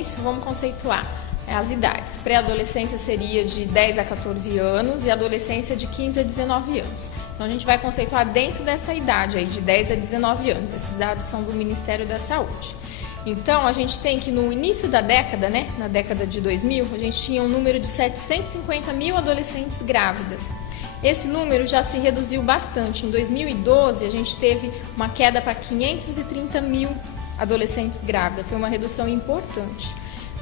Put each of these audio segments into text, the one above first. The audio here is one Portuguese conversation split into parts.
isso, vamos conceituar as idades. Pré-adolescência seria de 10 a 14 anos e adolescência de 15 a 19 anos. Então a gente vai conceituar dentro dessa idade aí, de 10 a 19 anos. Esses dados são do Ministério da Saúde. Então a gente tem que no início da década, né, na década de 2000, a gente tinha um número de 750 mil adolescentes grávidas. Esse número já se reduziu bastante. Em 2012 a gente teve uma queda para 530 mil adolescentes grávidas. Foi uma redução importante.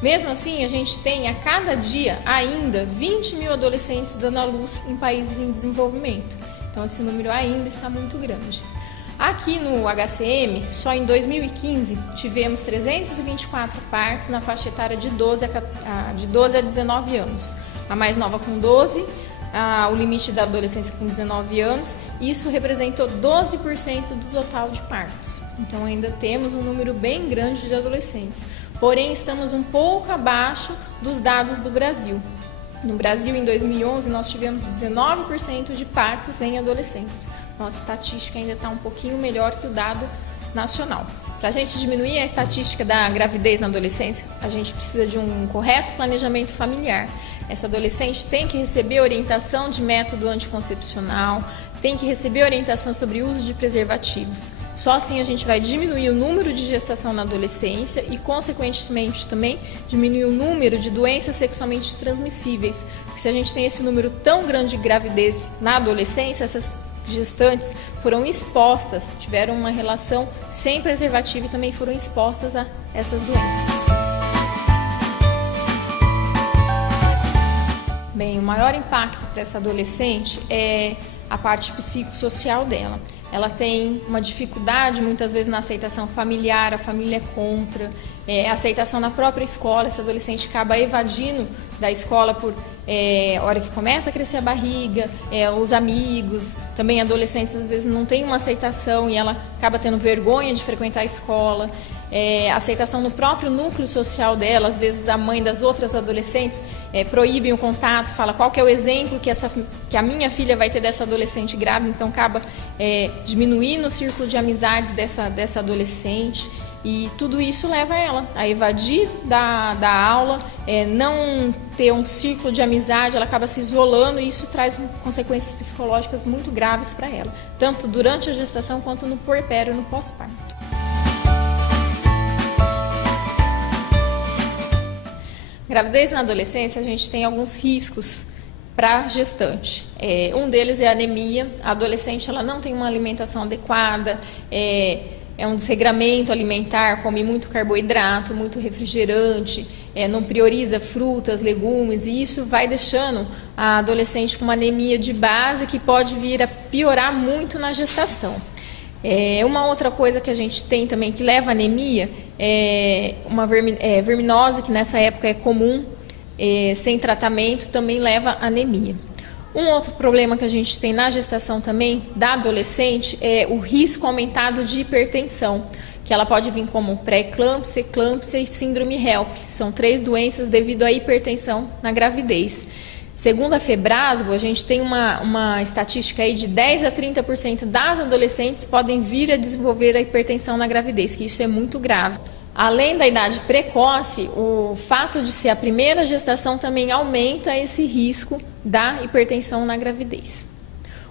Mesmo assim, a gente tem a cada dia ainda 20 mil adolescentes dando à luz em países em desenvolvimento. Então, esse número ainda está muito grande. Aqui no HCM, só em 2015, tivemos 324 partos na faixa etária de 12 a 19 anos. A mais nova com 12, o limite da adolescência com 19 anos. Isso representou 12% do total de partos. Então, ainda temos um número bem grande de adolescentes. Porém, estamos um pouco abaixo dos dados do Brasil. No Brasil, em 2011, nós tivemos 19% de partos em adolescentes. Nossa estatística ainda está um pouquinho melhor que o dado nacional. Para a gente diminuir a estatística da gravidez na adolescência, a gente precisa de um correto planejamento familiar. Essa adolescente tem que receber orientação de método anticoncepcional, tem que receber orientação sobre o uso de preservativos. Só assim a gente vai diminuir o número de gestação na adolescência e, consequentemente, também diminuir o número de doenças sexualmente transmissíveis. Porque se a gente tem esse número tão grande de gravidez na adolescência, essas gestantes foram expostas, tiveram uma relação sem preservativo e também foram expostas a essas doenças. Bem, o maior impacto para essa adolescente é a parte psicossocial dela. Ela tem uma dificuldade, muitas vezes, na aceitação familiar, a família é contra, a aceitação na própria escola. Essa adolescente acaba evadindo da escola por hora que começa a crescer a barriga, os amigos, também adolescentes às vezes não têm uma aceitação e ela acaba tendo vergonha de frequentar a escola. Aceitação no próprio núcleo social dela, às vezes a mãe das outras adolescentes proíbem o contato, fala qual que é o exemplo que a minha filha vai ter dessa adolescente grávida, então acaba diminuindo o círculo de amizades dessa adolescente. E tudo isso leva ela a evadir da aula, não ter um círculo de amizade, ela acaba se isolando e isso traz consequências psicológicas muito graves para ela, tanto durante a gestação quanto no puerpério e no pós-parto. Gravidez na adolescência, a gente tem alguns riscos para a gestante. Um deles é a anemia. A adolescente ela não tem uma alimentação adequada, é um desregramento alimentar, come muito carboidrato, muito refrigerante, não prioriza frutas, legumes, e isso vai deixando a adolescente com uma anemia de base que pode vir a piorar muito na gestação. Uma outra coisa que a gente tem também que leva à anemia é uma verminose, que nessa época é comum, sem tratamento, também leva à anemia. Um outro problema que a gente tem na gestação também, da adolescente, é o risco aumentado de hipertensão, que ela pode vir como pré-eclâmpsia, eclâmpsia e síndrome HELP. São 3 doenças devido à hipertensão na gravidez. Segundo a Febrasgo, a gente tem uma estatística aí de 10 a 30% das adolescentes podem vir a desenvolver a hipertensão na gravidez, que isso é muito grave. Além da idade precoce, o fato de ser a primeira gestação também aumenta esse risco da hipertensão na gravidez.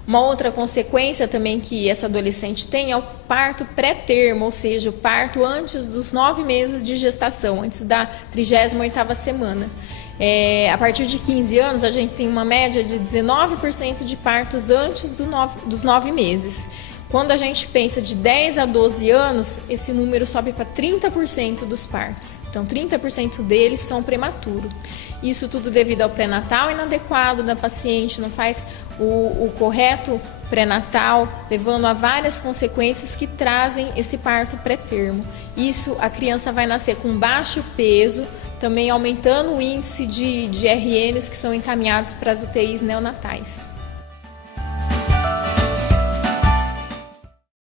Uma outra consequência também que essa adolescente tem é o parto pré-termo, ou seja, o parto antes dos 9 meses de gestação, antes da 38ª semana. A partir de 15 anos, a gente tem uma média de 19% de partos antes dos 9 meses. Quando a gente pensa de 10 a 12 anos, esse número sobe para 30% dos partos. Então, 30% deles são prematuros. Isso tudo devido ao pré-natal inadequado da paciente, não faz o correto pré-natal, levando a várias consequências que trazem esse parto pré-termo. Isso, a criança vai nascer com baixo peso, também aumentando o índice de RNs que são encaminhados para as UTIs neonatais.